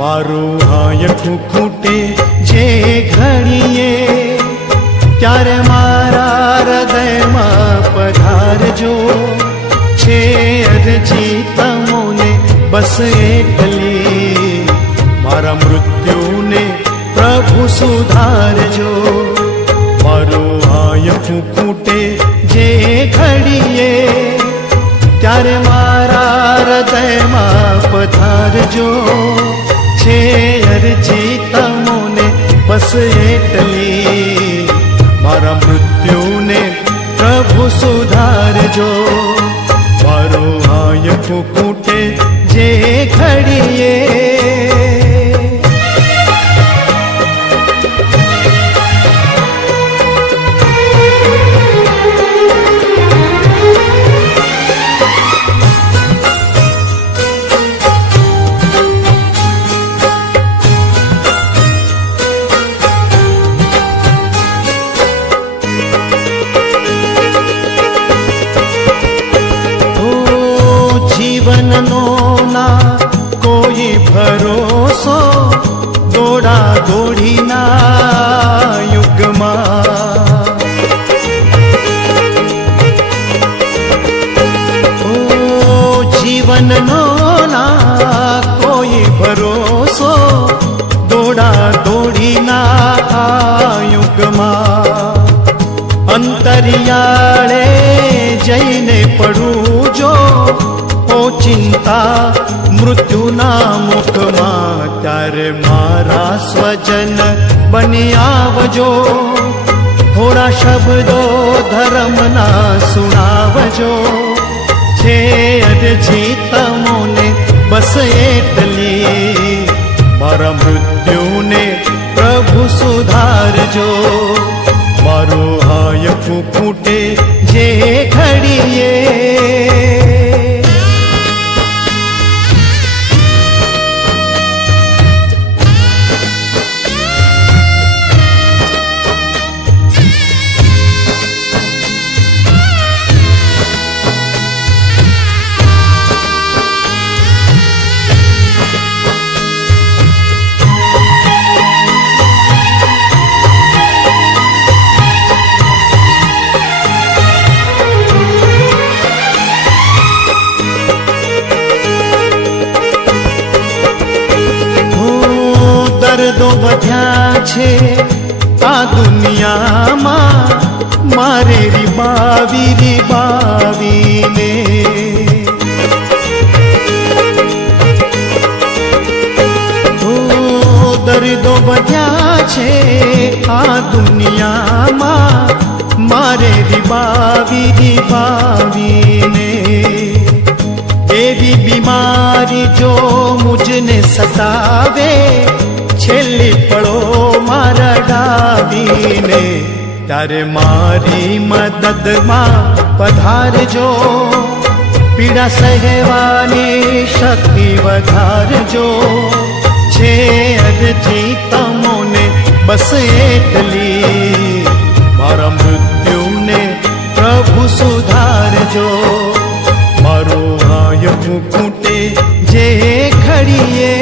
મારું હાયકું ખૂટે જે ઘડીએ ત્યારે મારા હૃદયમાં પધારજો. છે અરજી તમોને બસ એકલી, મારા મૃત્યુને પ્રભુ સુધારજો. મારું હાયકું ખૂટે જે ઘડીએ ત્યારે મારા હૃદયમાં પધારજો. છે અરજી તમોને બસ એટલી, મારા મૃત્યુને પ્રભુ સુધારજો. મારો હાયકું ખૂટે જે ઘડીએ જીવનનો ના કોઈ ભરોસો, દોડા દોડીના યુગમાં. ઓ જીવનનો ના કોઈ ભરોસો, દોડા દોડીના યુગમાં. અંતરિયાળે જઈને પડું જો ચિંતા મૃત્યુના મુખમાં, ત્યારે મારા સ્વજન બની આવજો. થોડા શબ્દો ધર્મના સુણાવજો. છે અરજી તમોને બસ એટલી, મારા મૃત્યુને પ્રભુ સુધારજો. મારો હાયકું ખૂટે જે ઘડીએ દર્દો વધ્યા છે આ દુનિયામાં, મારે રીબાવી રીબાવીને. દર્દો વધ્યા છે આ દુનિયામાં, મારે રીબાવી રીબાવીને. એવી બીમારી જો મુજને સતાવે, છેલ્લી પળો મારા ડાવીને, ત્યારે મારી મદદમાં પધારજો. પીડા સહેવાની શક્તિ વધારજો. છે અરજી તમોને બસ એટલી, મારા મૃત્યુને પ્રભુ સુધારજો. મારો હાયકું ખૂટે જે ઘડીએ